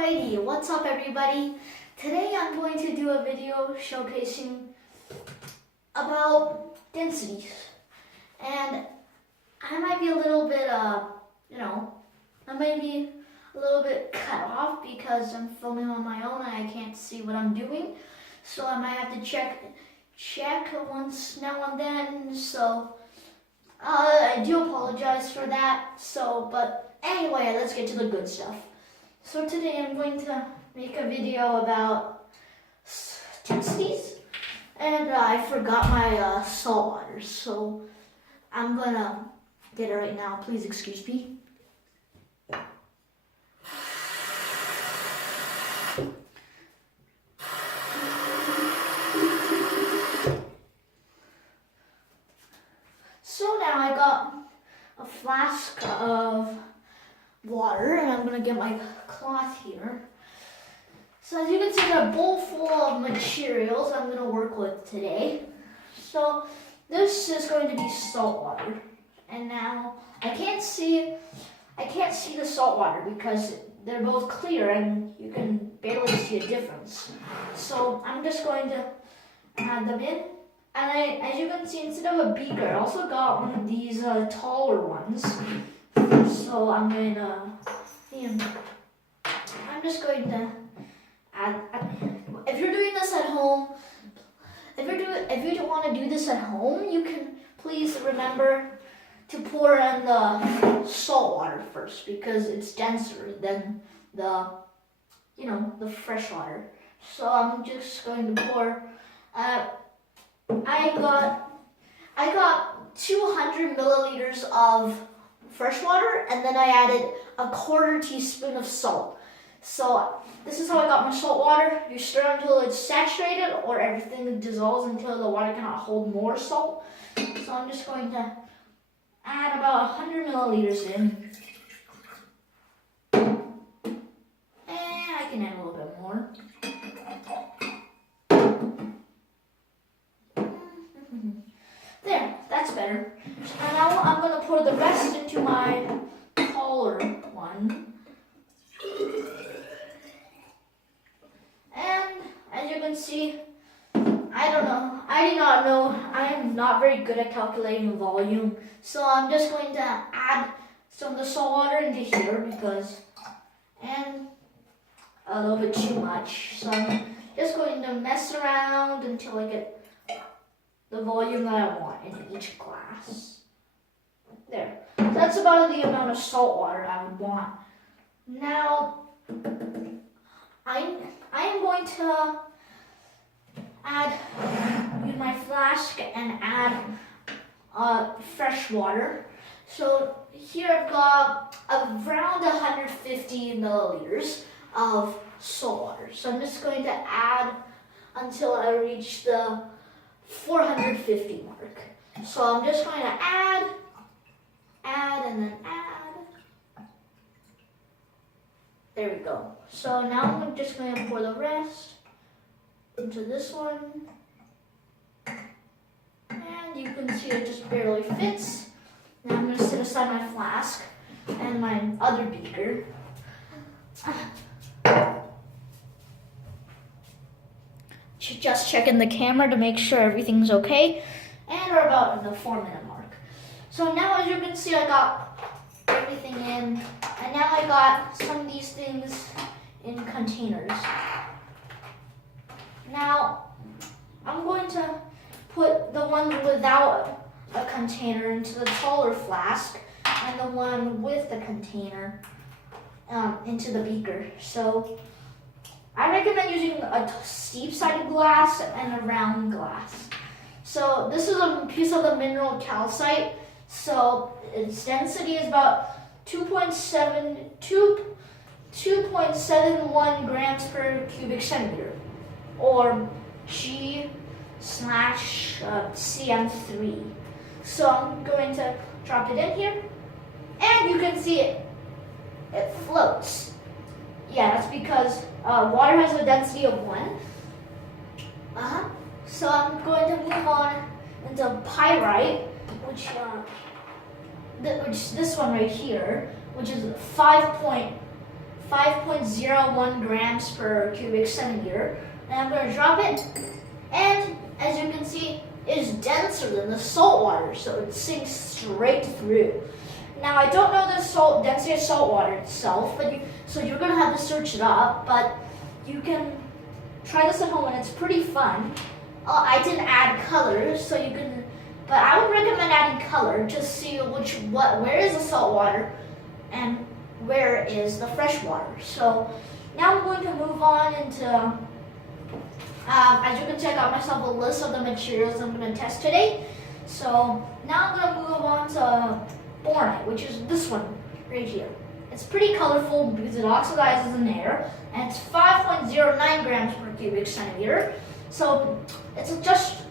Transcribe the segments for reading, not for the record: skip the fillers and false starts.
Alrighty, what's up everybody? Today I'm going to do a video showcasing about densities. And I might be a little bit, I might be a little bit cut off because I'm filming on my own and I can't see what I'm doing. So I might have to check once now and then. So I do apologize for that. But anyway, let's get to the good stuff. So today I'm going to make a video about densities, and I forgot my salt water, so I'm gonna get it right now. Please excuse me. So now I got a flask of water, and I'm gonna get my cloth here. So as you can see, I got a bowl full of materials I'm gonna work with today. So this is going to be salt water, and now I can't see the salt water because they're both clear and you can barely see a difference. So I'm just going to add them in, and as you can see, instead of a beaker, I also got one of these taller ones. So I'm just going to add. If you're doing this at home, if you don't want to do this at home, you can please remember to pour in the salt water first because it's denser than the fresh water. So I'm just going to pour. I got 200 milliliters of fresh water, and then I added a 1/4 teaspoon of salt. So this is how I got my salt water. You stir until it's saturated or everything dissolves until the water cannot hold more salt. So I'm just going to add about 100 milliliters in. And I can add a little bit more. There, that's better. And now I'm going to pour the rest into my taller one. And as you can see, I do not know, I am not very good at calculating volume. So I'm just going to add some of the salt water into here and a little bit too much. So I'm just going to mess around until I get the volume that I want in each glass. There. So that's about the amount of salt water I would want. Now, I am going to use my flask and add fresh water. So here I've got around 150 milliliters of salt water. So I'm just going to add until I reach the 450 mark. So I'm just going to add, and then add. There we go. So now I'm just going to pour the rest into this one. And you can see it just barely fits. Now I'm going to set aside my flask and my other beaker. Just checking the camera to make sure everything's okay, and we're about in the 4-minute mark. So now as you can see, I got everything in, and now I got some of these things in containers. Now I'm going to put the one without a container into the taller flask, and the one with the container into the beaker. So I recommend using a steep-sided glass and a round glass. So this is a piece of the mineral calcite. So its density is about 2.71 grams per cubic centimeter, or G/cm3. So I'm going to drop it in here, and you can see it floats. Yeah, that's because water has a density of 1. So I'm going to move on into pyrite, which this one right here, which is 5.5 5.01 grams per cubic centimeter. And I'm going to drop it. And as you can see, it is denser than the salt water, so it sinks straight through. Now, I don't know the density of salt water itself, but so you're going to have to search it up, but you can try this at home and it's pretty fun. I didn't add colors, so you can, but I would recommend adding color. Just see where is the salt water and where is the fresh water. So now I'm going to move on into, as you can check out myself a list of the materials I'm going to test today. So now I'm going to move on to bornite, which is this one right here. It's pretty colorful because it oxidizes in air, and it's 5.09 grams per cubic centimeter. So it's just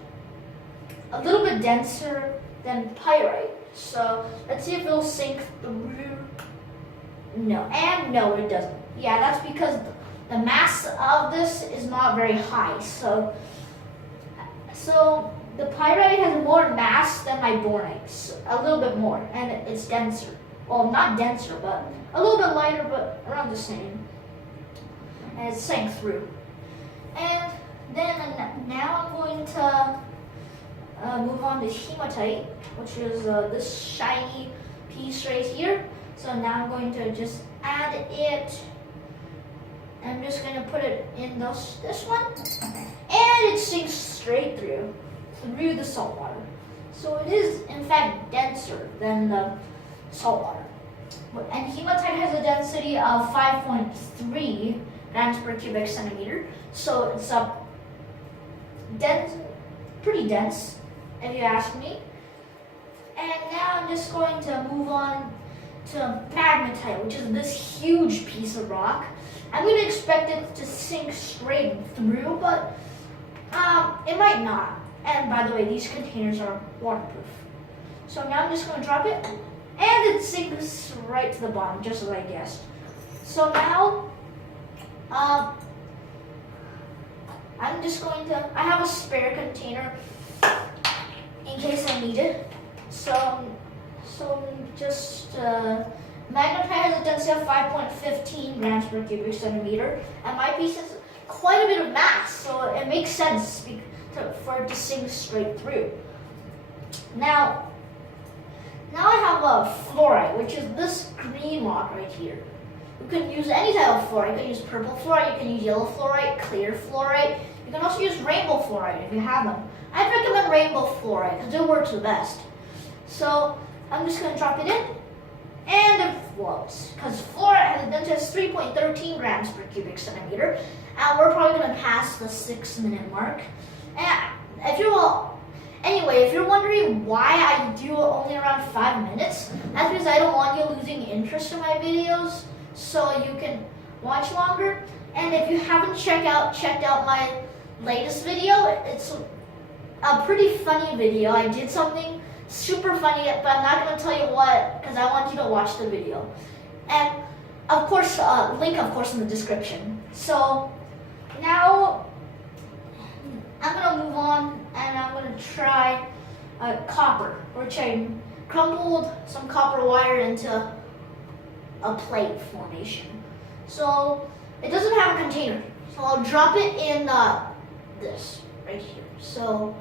a little bit denser than pyrite. So let's see if it'll sink through. No, and no, it doesn't. Yeah, that's because the mass of this is not very high. So the pyrite has more mass than my bornite, a little bit more, and it's denser. Well, not denser, but a little bit lighter, but around the same. And it sank through. And then now I'm going to move on to hematite, which is this shiny piece right here. So now I'm going to just add it. I'm just going to put it in this one. And it sinks straight through the salt water. So it is, in fact, denser than the salt water. And hematite has a density of 5.3 grams per cubic centimeter. So it's pretty dense, if you ask me. And now I'm just going to move on to magnetite, which is this huge piece of rock. I'm going to expect it to sink straight through, but it might not. And by the way, these containers are waterproof. So now I'm just going to drop it, and it sinks right to the bottom, just as I guessed. So now, I'm just going to, I have a spare container in case I need it. So just, magnetite has a density of 5.15 grams per cubic centimeter, and my piece has quite a bit of mass, so it makes sense for it to sink straight through. Now I have a fluorite, which is this green rock right here. You can use any type of fluorite. You can use purple fluorite, you can use yellow fluorite, clear fluorite. You can also use rainbow fluorite if you have them. I'd recommend rainbow fluorite because it works the best. So I'm just going to drop it in, and it floats. Because fluorite has a density of 3.13 grams per cubic centimeter, and we're probably going to pass the 6-minute mark. And if you're wondering why I do only around 5 minutes, that's because I don't want you losing interest in my videos, so you can watch longer. And if you haven't checked out my latest video, it's a pretty funny video. I did something super funny, but I'm not going to tell you what, because I want you to watch the video. And of course, link of course in the description. So now I'm going to move on, and I'm going to try copper, which I crumbled some copper wire into a plate formation. So it doesn't have a container, so I'll drop it in this right here. So,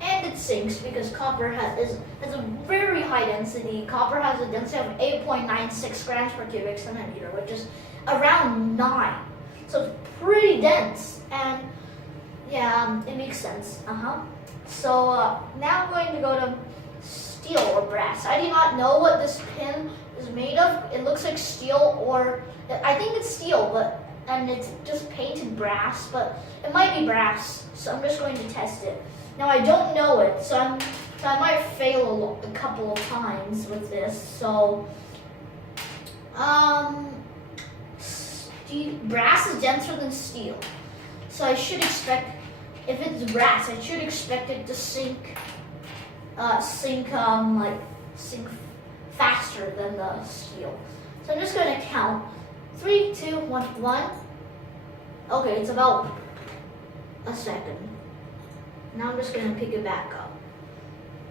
and it sinks because copper has a very high density. Copper has a density of 8.96 grams per cubic centimeter, which is around 9. So it's pretty dense, and yeah, it makes sense. So now I'm going to go to steel or brass. I do not know what this pin is made of. It looks like steel, or I think it's steel, and it's just painted brass, but it might be brass. So I'm just going to test it. Now I don't know it, so I might fail a couple of times with this. So brass is denser than steel, so I should expect, if it's brass, I should expect it to sink faster than the steel. So I'm just going to count 3, 2, 1, 1. Okay, it's about a second. Now I'm just going to pick it back up,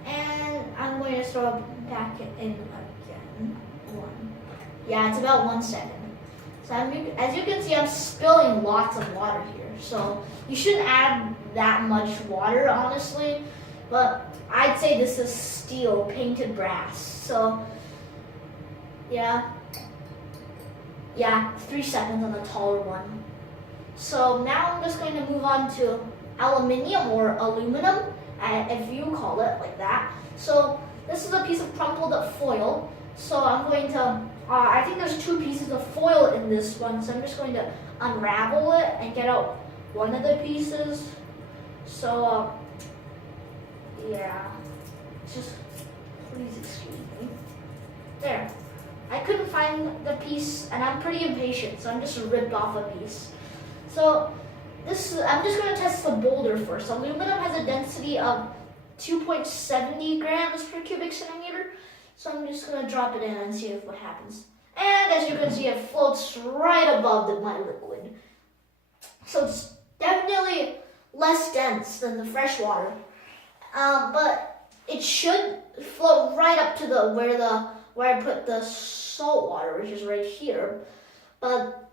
and I'm going to throw it back in again. 1. Yeah, it's about 1 second. So as you can see, I'm spilling lots of water here. So you shouldn't add that much water, honestly. But I'd say this is steel, painted brass. So yeah, 3 seconds on the taller one. So now I'm just going to move on to aluminium or aluminum, if you call it like that. So this is a piece of crumpled up foil. So I'm going to, I think there's 2 pieces of foil in this one. So I'm just going to unravel it and get out one of the pieces. So yeah, just please excuse me. There. I couldn't find the piece, and I'm pretty impatient, so I'm just ripped off a piece. So I'm just going to test the boulder first. Aluminum has a density of 2.70 grams per cubic centimeter. So I'm just going to drop it in and see what happens. And as you can see, it floats right above my liquid. So it's definitely less dense than the fresh water. But it should float right up to where I put the salt water, which is right here. But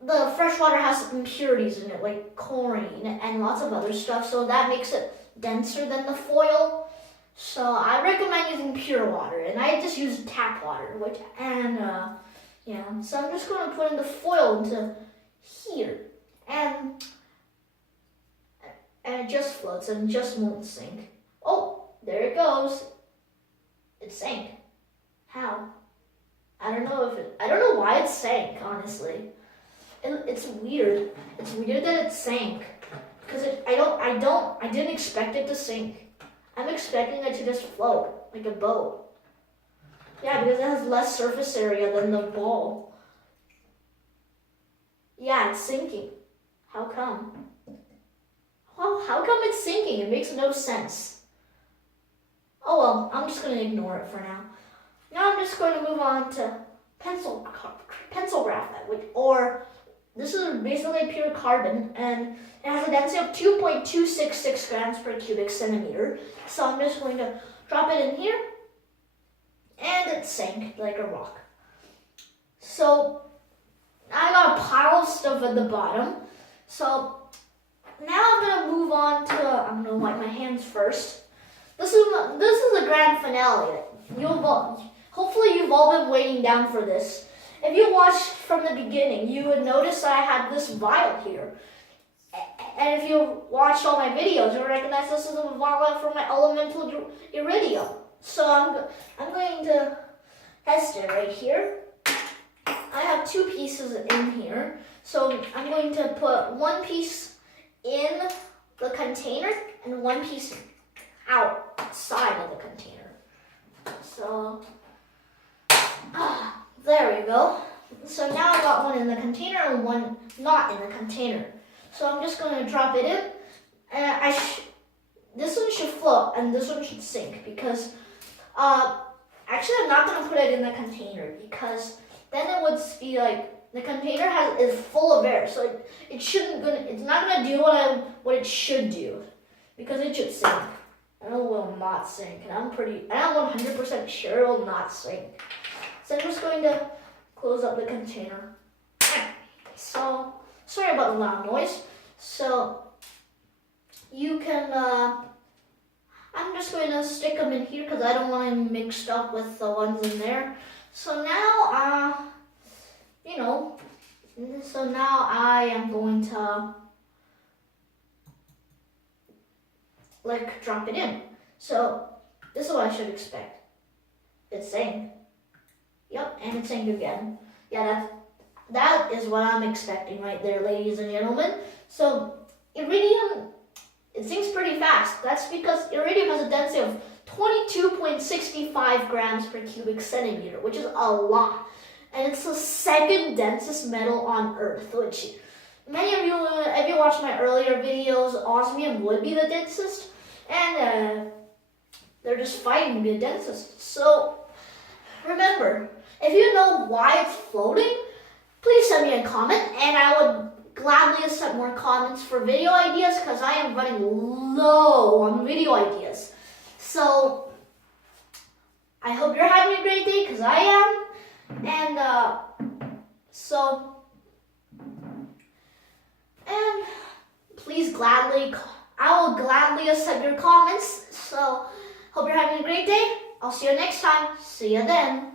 the fresh water has impurities in it, like chlorine and lots of other stuff, so that makes it denser than the foil. So I recommend using pure water, and I just use tap water, so I'm just going to put in the foil into here, and it just floats and just won't sink. Oh, there it goes. It sank. How? I don't know why it sank, honestly. It's weird. It's weird that it sank, because I didn't expect it to sink. I'm expecting it to just float like a boat. Yeah, because it has less surface area than the ball. Yeah, it's sinking. How come? Well, how come it's sinking? It makes no sense. Oh well, I'm just going to ignore it for now. Now I'm just going to move on to pencil graphite, this is basically pure carbon, and it has a density of 2.266 grams per cubic centimeter. So I'm just going to drop it in here, and it sank like a rock. So I got a pile of stuff at the bottom. So now I'm going to move on to, I'm going to wipe my hands first. This is the grand finale. Hopefully you've all been waiting down for this. If you watched from the beginning, you would notice I had this vial here. And if you watched all my videos, you'll recognize this is a vial for my elemental iridium. So I'm going to test it right here. I have 2 pieces in here. So I'm going to put 1 piece in the container and 1 piece outside of the container. So, there we go. So now I got 1 in the container and 1 not in the container. So I'm just going to drop it in. And this one should float and this one should sink because, actually I'm not going to put it in the container because then it would be like, the container is full of air. So it's not going to do what it should do because it should sink. And it will not sink. And I'm 100% sure it will not sink. So I'm just going to close up the container. So, sorry about the loud noise. So, you can, I'm just going to stick them in here because I don't want them mixed up with the ones in there. So now, I am going to drop it in. So this is what I should expect. It sank. Yep, and it sank again. Yeah, that is what I'm expecting right there, ladies and gentlemen. So iridium, it sinks pretty fast. That's because iridium has a density of 22.65 grams per cubic centimeter, which is a lot. And it's the 2nd densest metal on Earth, which many of you, if you watched my earlier videos, osmium would be the densest. And they're just fighting to be the densest. So remember, if you know why it's floating, please send me a comment, and I would gladly accept more comments for video ideas because I am running low on video ideas. So I hope you're having a great day because I am. And So, and please I will gladly accept your comments. So, hope you're having a great day. I'll see you next time. See you then.